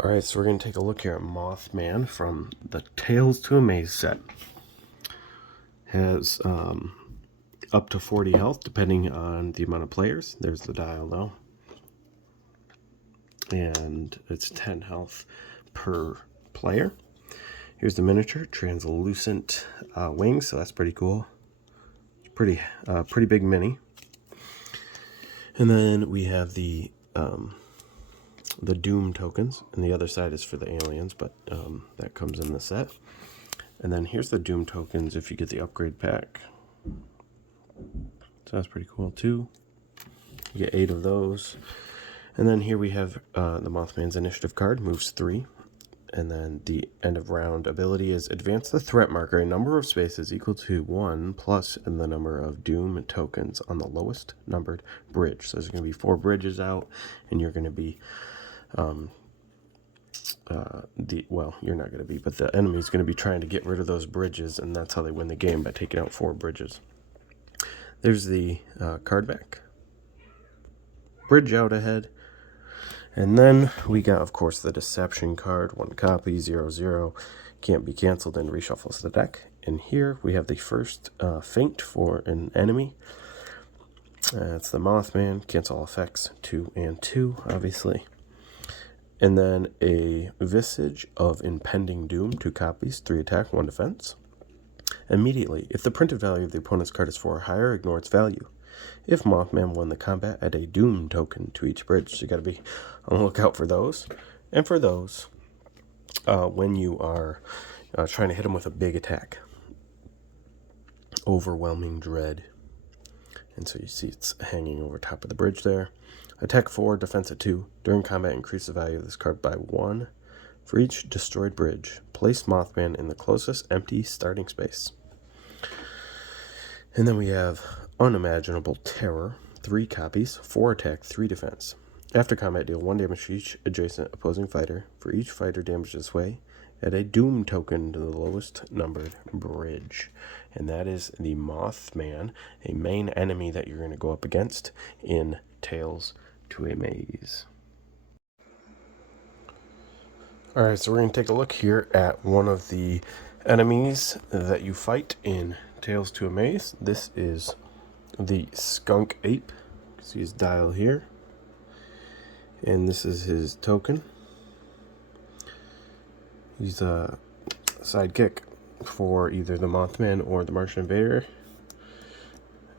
Alright, so we're going to take a look here at Mothman from the Tales to Amaze set. Has up to 40 health depending on the amount of players. There's the dial though. And it's 10 health per player. Here's the miniature, translucent wings, so that's pretty cool. Pretty big mini. And then we have the Doom tokens, and the other side is for the aliens, but that comes in the set. And then here's the Doom tokens if you get the upgrade pack. So that's pretty cool too. You get 8 of those. And then here we have the Mothman's initiative card, moves 3. And then the end of round ability is advance the threat marker a number of spaces equal to 1 plus in the number of Doom tokens on the lowest numbered bridge. So there's going to be 4 bridges out, and you're going to be you're not going to be, but the enemy's going to be trying to get rid of those bridges, and that's how they win the game, by taking out 4 bridges. There's the card back. Bridge out ahead. And then we got, of course, the Deception card, 1 copy, 0/0, can't be canceled, and reshuffles the deck. And here we have the first feint for an enemy. It's the Mothman, cancel all effects, 2 and 2, obviously. And then a Visage of Impending Doom, 2 copies, 3 attack, 1 defense. Immediately, if the printed value of the opponent's card is 4 or higher, ignore its value. If Mothman won the combat, add a Doom token to each bridge. So you got to be on the lookout for those. And for those, when you are trying to hit them with a big attack. Overwhelming Dread. And so you see it's hanging over top of the bridge there. Attack 4, defense at 2. During combat, increase the value of this card by 1 for each destroyed bridge. Place Mothman in the closest empty starting space. And then we have Unimaginable Terror, 3 copies, 4 attack, 3 defense. After combat, deal 1 damage to each adjacent opposing fighter. For each fighter damaged this way, add a Doom token to the lowest numbered bridge. And that is the Mothman, a main enemy that you're going to go up against in Tales to Amaze. Alright, so we're going to take a look here at one of the enemies that you fight in Tales to Amaze. This is the Skunk Ape. You can see his dial here. And this is his token. He's a sidekick for either the Mothman or the Martian Invader.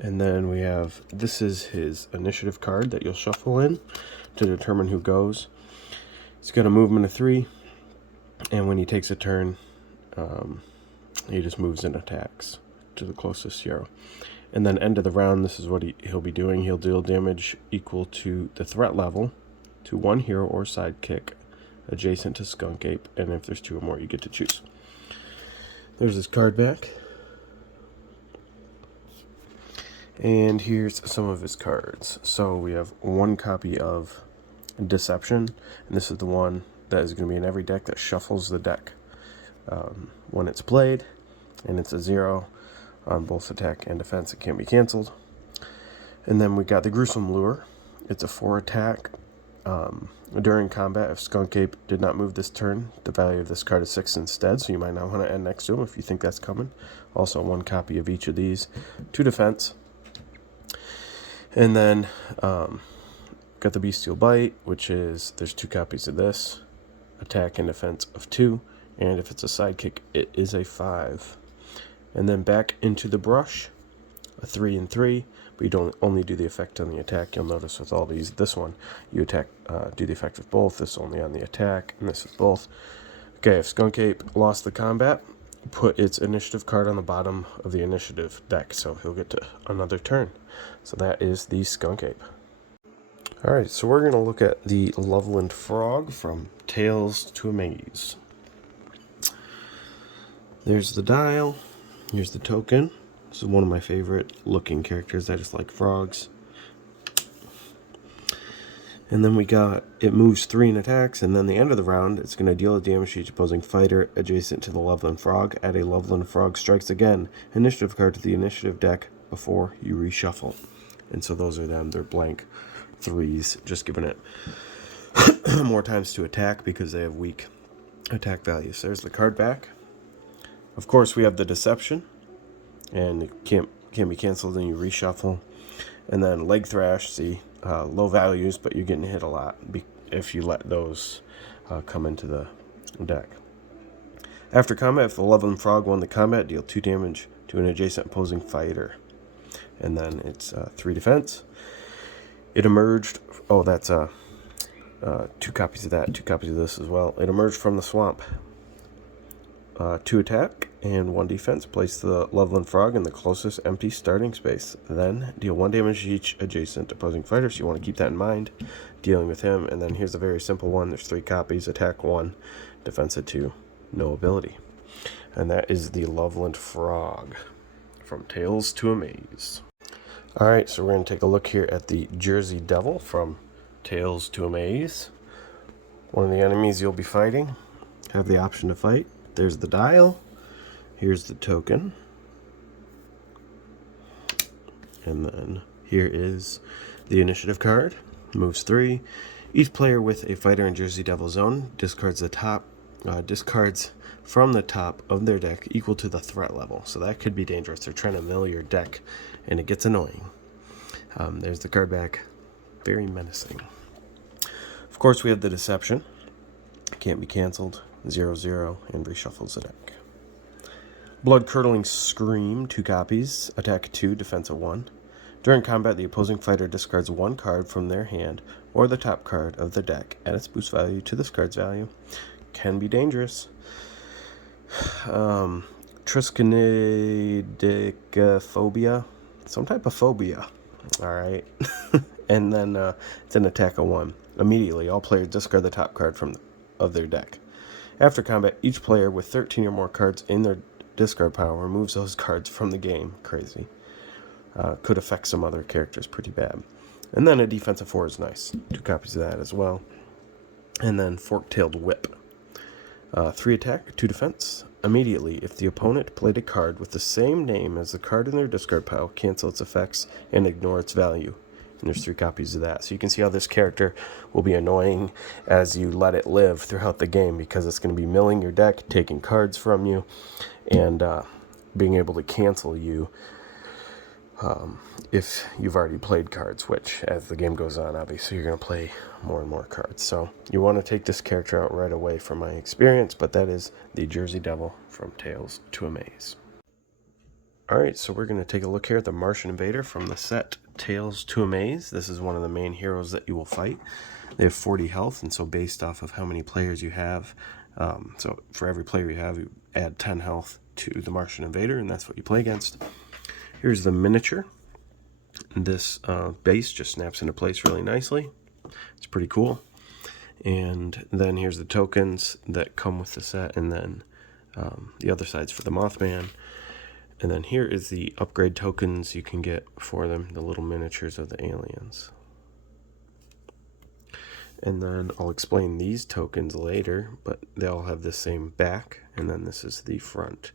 And then we have, this is his initiative card that you'll shuffle in to determine who goes. He's got a movement of 3. And when he takes a turn, he just moves and attacks to the closest hero. And then end of the round, this is what he'll be doing. He'll deal damage equal to the threat level to 1 hero or sidekick adjacent to Skunk Ape. And if there's 2 or more, you get to choose. There's his card back. And here's some of his cards. So we have 1 copy of Deception. And this is the one that is going to be in every deck that shuffles the deck when it's played. And it's a 0 on both attack and defense. It can't be canceled. And then we got the Gruesome Lure. It's a 4 attack. During combat, if Skunk Ape did not move this turn, the value of this card is 6 instead, so you might not want to end next to him if you think that's coming. Also 1 copy of each of these. 2 defense. And then got the Bestial Bite, which is, there's 2 copies of this. Attack and defense of 2. And if it's a sidekick, it is a 5. And then back into the brush, a 3 and 3, but you don't only do the effect on the attack. You'll notice with all these, this one, you attack, do the effect with both, this only on the attack, and this is both. Okay, if Skunk Ape lost the combat, put its initiative card on the bottom of the initiative deck, so he'll get to another turn. So that is the Skunk Ape. Alright, so we're going to look at the Loveland Frog from Tales to Amaze. There's the dial. Here's the token. This is one of my favorite looking characters. I just like frogs. And then we got, it moves 3 in attacks, and then the end of the round, it's going to deal a damage to each opposing fighter adjacent to the Loveland Frog. Add a Loveland Frog strikes again. Initiative card to the initiative deck before you reshuffle. And so those are them. They're blank 3s, just giving it more times to attack because they have weak attack values. There's the card back. Of course, we have the Deception, and it can't be canceled, and you reshuffle. And then Leg Thrash, see, low values, but you're getting hit a lot if you let those come into the deck. After combat, if the Loveland Frog won the combat, deal 2 damage to an adjacent opposing fighter. And then it's 3 defense. It emerged. Oh, that's 2 copies of that, 2 copies of this as well. It emerged from the swamp. 2 attack and 1 defense. Place the Loveland Frog in the closest empty starting space. Then deal 1 damage to each adjacent opposing fighter, so you want to keep that in mind, dealing with him. And then here's a very simple one. There's 3 copies. Attack 1, defense at 2, no ability. And that is the Loveland Frog from Tales to Amaze. Alright, so we're going to take a look here at the Jersey Devil from Tales to Amaze. One of the enemies you'll be fighting. Have the option to fight. There's the dial. Here's the token. And then here is the initiative card. Moves 3. Each player with a fighter in Jersey Devil zone discards discards from the top of their deck equal to the threat level. So that could be dangerous. They're trying to mill your deck, and it gets annoying. There's the card back. Very menacing. Of course, we have the Deception. Can't be canceled. 0/0, and reshuffles the deck. Blood Curdling Scream, 2 copies. Attack 2, defense 1. During combat, the opposing fighter discards 1 card from their hand or the top card of the deck. Add its boost value to this card's value. Can be dangerous. Triskinidicophobia. Some type of phobia. Alright. And then it's an attack of 1. Immediately, all players discard the top card of their deck. After combat, each player with 13 or more cards in their discard pile removes those cards from the game. Crazy. Could affect some other characters pretty bad. And then a defensive 4 is nice. 2 copies of that as well. And then Fork-tailed Whip. 3 attack, 2 defense. Immediately, if the opponent played a card with the same name as the card in their discard pile, cancel its effects and ignore its value. And there's 3 copies of that. So you can see how this character will be annoying as you let it live throughout the game, because it's going to be milling your deck, taking cards from you, and being able to cancel you if you've already played cards, which as the game goes on, obviously you're going to play more and more cards. So you want to take this character out right away from my experience, but that is the Jersey Devil from Tales to Amaze. Alright, so we're going to take a look here at the Martian Invader from the set Tales to Amaze. This is one of the main heroes that you will fight. They have 40 health, and so based off of how many players you have, so for every player you have, you add 10 health to the Martian Invader, and that's what you play against. Here's the miniature. This base just snaps into place really nicely. It's pretty cool. And then here's the tokens that come with the set, and then the other side's for the Mothman. And then here is the upgrade tokens you can get for them, the little miniatures of the aliens. And then I'll explain these tokens later, but they all have the same back, and then this is the front.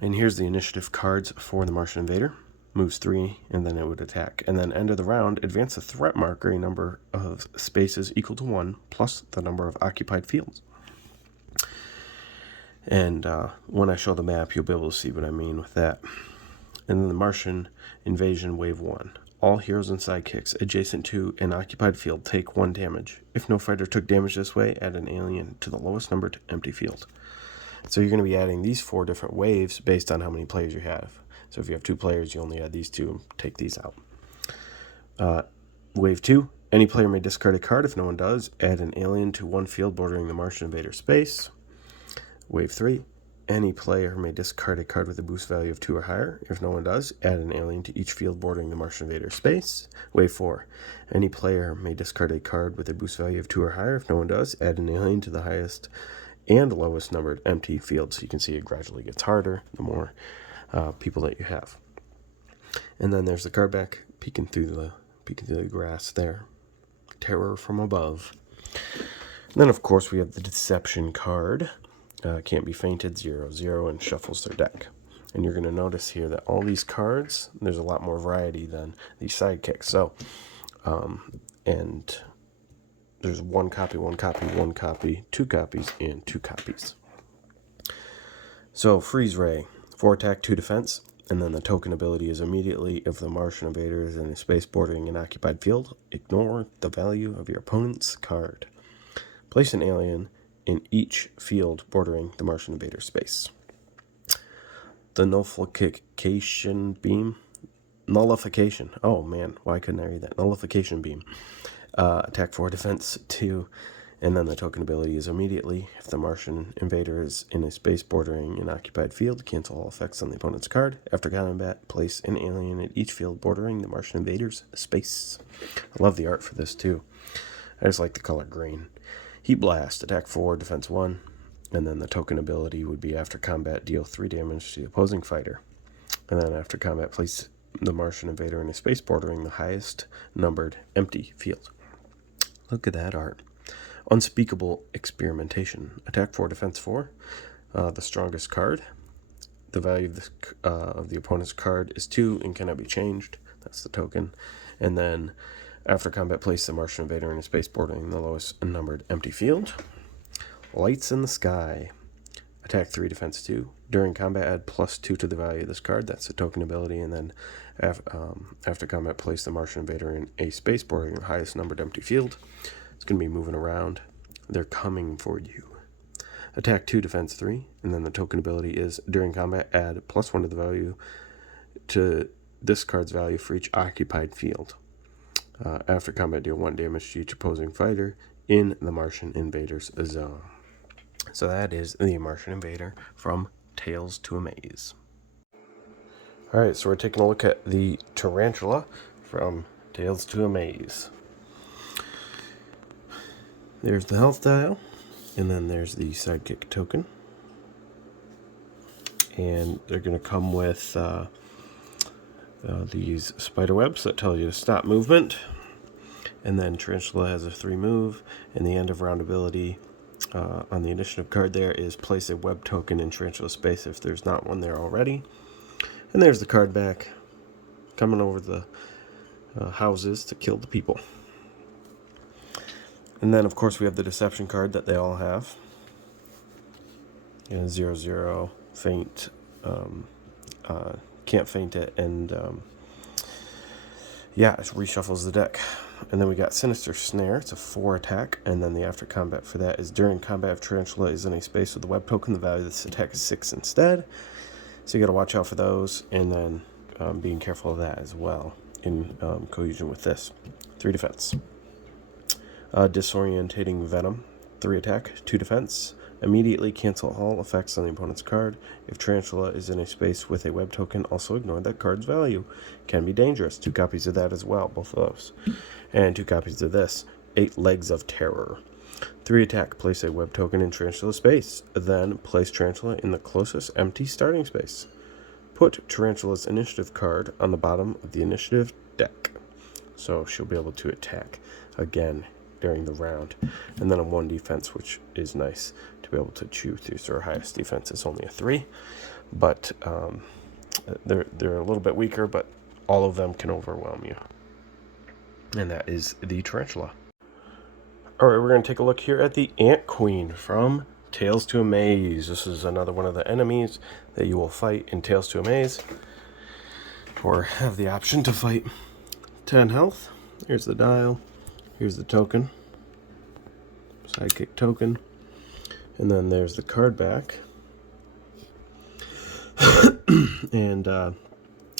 And here's the initiative cards for the Martian Invader. Moves 3, and then it would attack. And then end of the round, advance the threat marker a number of spaces equal to 1, plus the number of occupied fields. And when I show the map, you'll be able to see what I mean with that. And then the Martian Invasion Wave 1. All heroes and sidekicks adjacent to an occupied field take 1 damage. If no fighter took damage this way, add an alien to the lowest numbered empty field. So you're going to be adding these 4 different waves based on how many players you have. So if you have 2 players, you only add these 2 and take these out. Wave 2. Any player may discard a card. If no one does, add an alien to 1 field bordering the Martian Invader space. Wave 3. Any player may discard a card with a boost value of 2 or higher. If no one does, add an alien to each field bordering the Martian Invader space. Wave 4. Any player may discard a card with a boost value of 2 or higher. If no one does, add an alien to the highest and lowest numbered empty field. So you can see it gradually gets harder the more people that you have. And then there's the card back, peeking through the grass there. Terror from above. And then of course we have the Deception card. Can't be fainted, 0/0, and shuffles their deck. And you're going to notice here that all these cards, there's a lot more variety than these sidekicks. So, and there's one copy, one copy, one copy, two copies, and two copies. So Freeze Ray, 4 attack, 2 defense, and then the token ability is immediately if the Martian invader is in a space bordering an occupied field, ignore the value of your opponent's card. Place an alien in each field bordering the Martian invader space. The Nullification Beam. Nullification. Oh man, why couldn't I read that? Nullification Beam. Attack 4, defense 2, and then the token ability is immediately if the Martian invader is in a space bordering an occupied field, cancel all effects on the opponent's card. After combat, place an alien in each field bordering the Martian invader's space. I love the art for this too. I just like the color green. Heat Blast, attack 4, defense 1, and then the token ability would be after combat, deal 3 damage to the opposing fighter. And then after combat, place the Martian invader in a space bordering the highest numbered empty field. Look at that art. Unspeakable Experimentation. Attack 4, defense 4. The strongest card. The value of the opponent's card is 2 and cannot be changed. That's the token. And then after combat, place the Martian invader in a space bordering the lowest numbered empty field. Lights in the Sky. Attack 3, defense 2. During combat, add +2 to the value of this card. That's the token ability. And then after combat, place the Martian invader in a space bordering the highest numbered empty field. It's going to be moving around. They're coming for you. Attack 2, defense 3. And then the token ability is during combat, add +1 to the value to this card's value for each occupied field. After combat, deal 1 damage to each opposing fighter in the Martian invader's zone. So that is the Martian Invader from Tales to Amaze. Alright, so we're taking a look at the Tarantula from Tales to Amaze. There's the health dial, and then there's the sidekick token. And they're going to come with these spider webs that tell you to stop movement. And then Tarantula has a 3 move, and the end of round ability on the initiative card there is place a web token in Tarantula space if there's not one there already. And there's the card back, coming over the houses to kill the people. And then, of course, we have the Deception card that they all have. 0/0, faint, can't faint it, and yeah, it reshuffles the deck. And then we got Sinister Snare. It's a 4 attack, and then the after combat for that is during combat if Tarantula is in a space with the web token, the value of this attack is 6 instead. So you got to watch out for those, and then being careful of that as well in cohesion with this. 3 defense. Disorientating Venom. 3 attack, 2 defense. Immediately cancel all effects on the opponent's card. If Tarantula is in a space with a web token, also ignore that card's value. Can be dangerous. 2 copies of that as well, both of those. And 2 copies of this. 8 Legs of Terror. 3 attack, place a web token in Tarantula space. Then place Tarantula in the closest empty starting space. Put Tarantula's initiative card on the bottom of the initiative deck. So she'll be able to attack again during the round. And then a 1 defense, which is nice to be able to chew through. So her highest defense is only a 3. But they're a little bit weaker, but all of them can overwhelm you. And that is the Tarantula. Alright, we're going to take a look here at the Ant Queen from Tales to Amaze. This is another one of the enemies that you will fight in Tales to Amaze, or have the option to fight. 10 health. Here's the dial. Here's the token. Sidekick token. And then there's the card back. And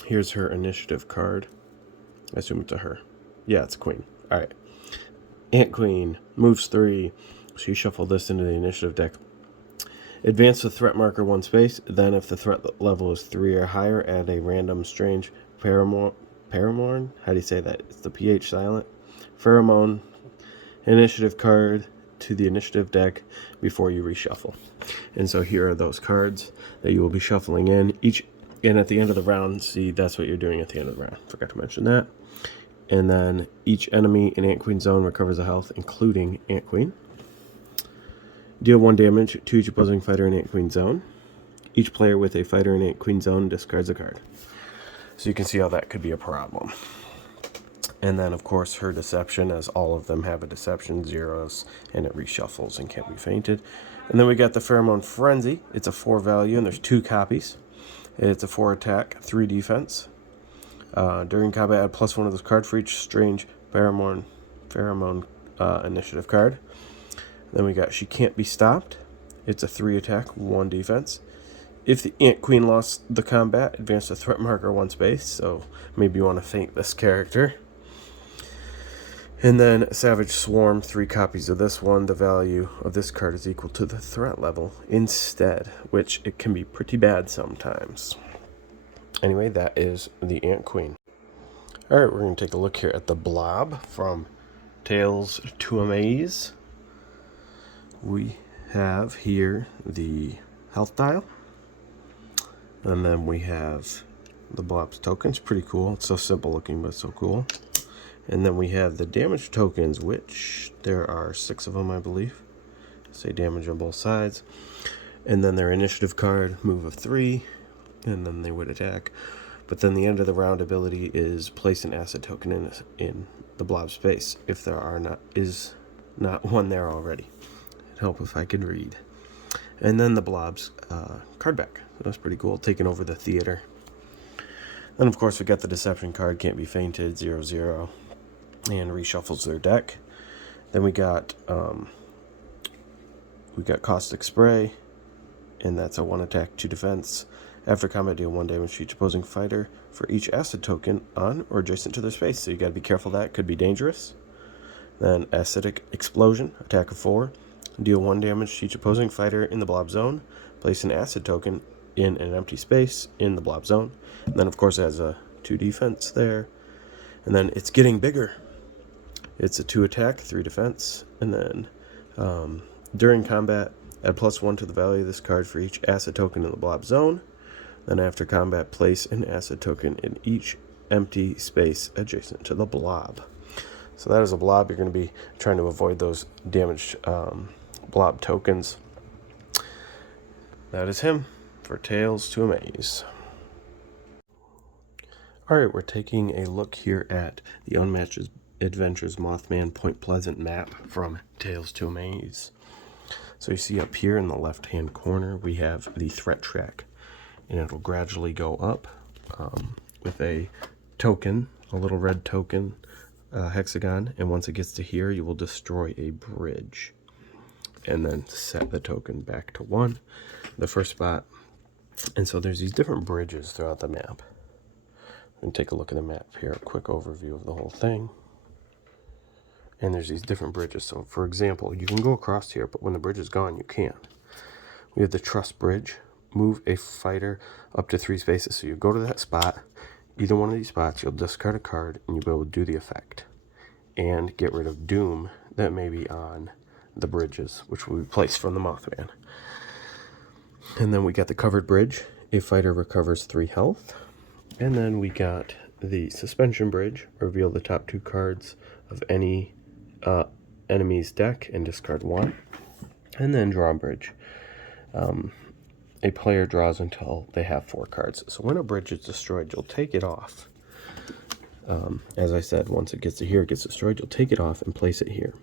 here's her initiative card. I assume it's a her. Yeah, it's a queen. Alright. Ant Queen moves 3. So you shuffle this into the initiative deck. Advance the threat marker 1 space. Then, if the threat level is 3 or higher, add a random strange pheromone. How do you say that? It's the PH silent. Pheromone initiative card to the initiative deck before you reshuffle. And so here are those cards that you will be shuffling in. And at the end of the round, see, that's what you're doing at the end of the round. Forgot to mention that. And then each enemy in Ant Queen zone recovers a health, including Ant Queen. Deal 1 damage to each opposing fighter in Ant Queen zone. Each player with a fighter in Ant Queen zone discards a card. So you can see how that could be a problem. And then, of course, her deception, as all of them have a deception, zeros, and it reshuffles and can't be fainted. And then we got the Pheromone Frenzy. It's a 4 value, and there's 2 copies. It's a 4 attack, 3 defense. During combat, add +1 of this card for each strange pheromone initiative card. Then we got She Can't Be Stopped. It's a 3 attack, 1 defense. If the Ant Queen lost the combat, advance the threat marker 1 space. So maybe you want to feint this character. And then Savage Swarm, 3 copies of this one. The value of this card is equal to the threat level instead, which it can be pretty bad sometimes. Anyway, that is the Ant Queen. Alright, we're going to take a look here at the Blob from Tales to Amaze. We have here the health dial. And then we have the Blob's tokens. Pretty cool. It's so simple looking, but so cool. And then we have the damage tokens, which there are 6 of them, I believe. Say damage on both sides. And then their initiative card, move of 3, and then they would attack. But then the end of the round ability is place an acid token in the blob space if there is not one there already. It'd help if I could read. And then the blob's card back. That's pretty cool, taking over the theater. Then of course we got the deception card, can't be fainted, 0/0. And reshuffles their deck. Then we got Caustic Spray, and that's a 1 attack, 2 defense. After combat, deal 1 damage to each opposing fighter for each acid token on or adjacent to their space. So you got to be careful, that could be dangerous. Then Acidic Explosion, attack of 4, deal 1 damage to each opposing fighter in the blob zone. Place an acid token in an empty space in the blob zone. And then of course it has a 2 defense there. And then it's getting bigger. It's a 2 attack, 3 defense, and then during combat, add +1 to the value of this card for each acid token in the blob zone. Then after combat, place an acid token in each empty space adjacent to the blob. So that is a blob. You're going to be trying to avoid those damaged blob tokens. That is him for Tales to Amaze. Alright, we're taking a look here at the Unmatched Adventures Mothman Point Pleasant map from Tales to Amaze. So you see up here in the left hand corner we have the threat track, and it'll gradually go up with a token, a little red token hexagon, and once it gets to here you will destroy a bridge and then set the token back to 1, the first spot. And so there's these different bridges throughout the map. And take a look at the map here, a quick overview of the whole thing. And there's these different bridges. So for example, you can go across here, but when the bridge is gone, you can't. We have the Trust Bridge. Move a fighter up to 3 spaces. So you go to that spot, either one of these spots, you'll discard a card, and you'll be able to do the effect. And get rid of Doom that may be on the bridges, which will be placed from the Mothman. And then we got the Covered Bridge. A fighter recovers 3 health. And then we got the Suspension Bridge. Reveal the top 2 cards of any enemy's deck and discard 1. And then Draw Bridge. A player draws until they have 4 cards. So when a bridge is destroyed, you'll take it off. As I said, once it gets to here, it gets destroyed, you'll take it off and place it here.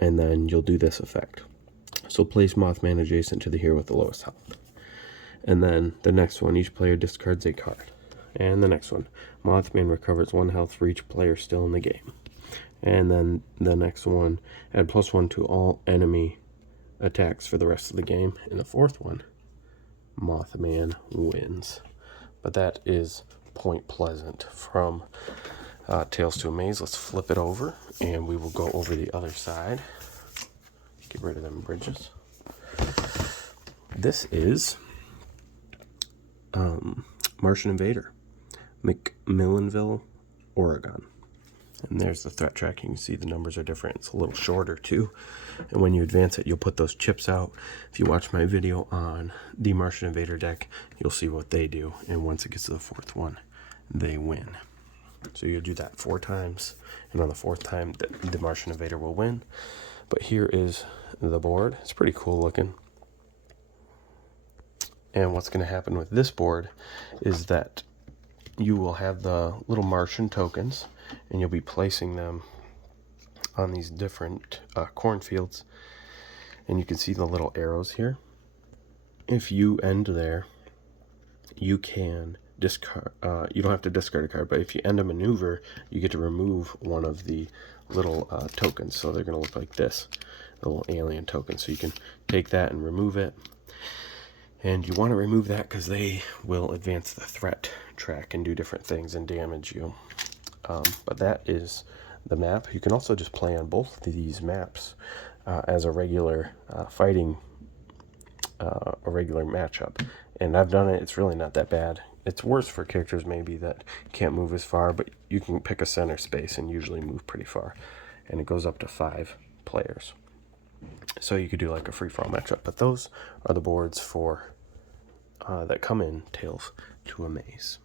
And then you'll do this effect. So place Mothman adjacent to the hero with the lowest health. And then the next one, each player discards a card. And the next one, Mothman recovers 1 health for each player still in the game. And then the next one, add +1 to all enemy attacks for the rest of the game. And the fourth one, Mothman wins. But that is Point Pleasant from Tales to Amaze. Let's flip it over and we will go over the other side. Get rid of them bridges. This is Martian Invader, McMillanville, Oregon. And there's the threat track. You can see the numbers are different. It's a little shorter too. And when you advance it, you'll put those chips out. If you watch my video on the Martian Invader deck, you'll see what they do. And once it gets to the 4th one, they win. So you'll do that 4 times. And on the 4th time, the Martian Invader will win. But here is the board. It's pretty cool looking. And what's going to happen with this board is that you will have the little Martian tokens. and you'll be placing them on these different cornfields, and you can see the little arrows here. If you end there, you can discard, you don't have to discard a card, but if you end a maneuver, you get to remove one of the little tokens. So they're going to look like this, the little alien token. So you can take that and remove it. And you want to remove that because they will advance the threat track and do different things and damage you. But that is the map. You can also just play on both of these maps as a regular fighting, a regular matchup. And I've done it. It's really not that bad. It's worse for characters maybe that can't move as far, but you can pick a center space and usually move pretty far. And it goes up to 5 players. So you could do like a free-for-all matchup. But those are the boards for that come in Tales to Amaze.